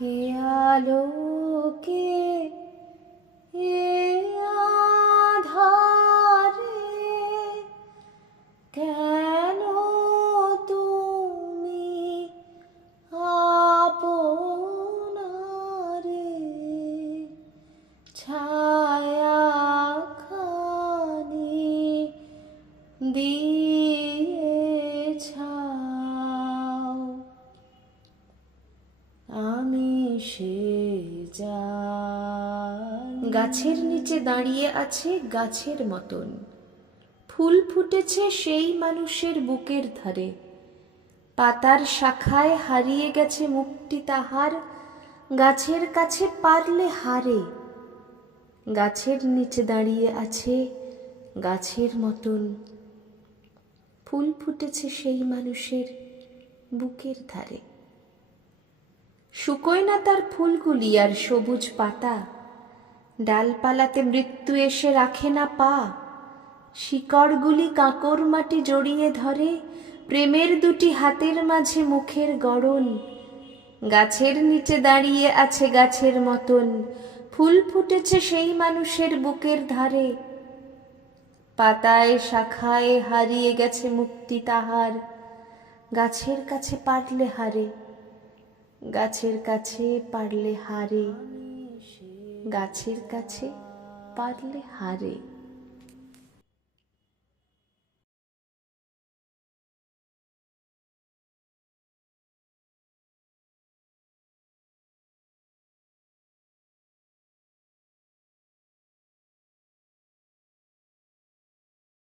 হে আলোকে এ আধারে কেন তুমি আপনারে? ছায়া খানি দিয়ে আমি সে গাছের নিচে দাঁড়িয়ে আছে গাছের মতন। ফুল ফুটেছে সেই মানুষের বুকের ধারে। পাতার শাখায় হারিয়ে গেছে মুক্তি তাহার। গাছের কাছে পারলে হারে। গাছের নিচে দাঁড়িয়ে আছে গাছের মতন। ফুল ফুটেছে সেই মানুষের বুকের ধারে। শুকোয় না তার ফুলগুলি আর সবুজ পাতা। ডালপালাতে মৃত্যু এসে রাখে না পা। শিকড়গুলি কাঁকর মাটি জড়িয়ে ধরে, প্রেমের দুটি হাতের মাঝে মুখের গড়ন। গাছের নিচে দাঁড়িয়ে আছে গাছের মতন, ফুল ফুটেছে সেই মানুষের বুকের ধারে। পাতায় শাখায় হারিয়ে গেছে মুক্তি তাহার, গাছের কাছে পারলে হারে। গাছের কাছে পারলে হারে গাছের কাছে পারলে হারে।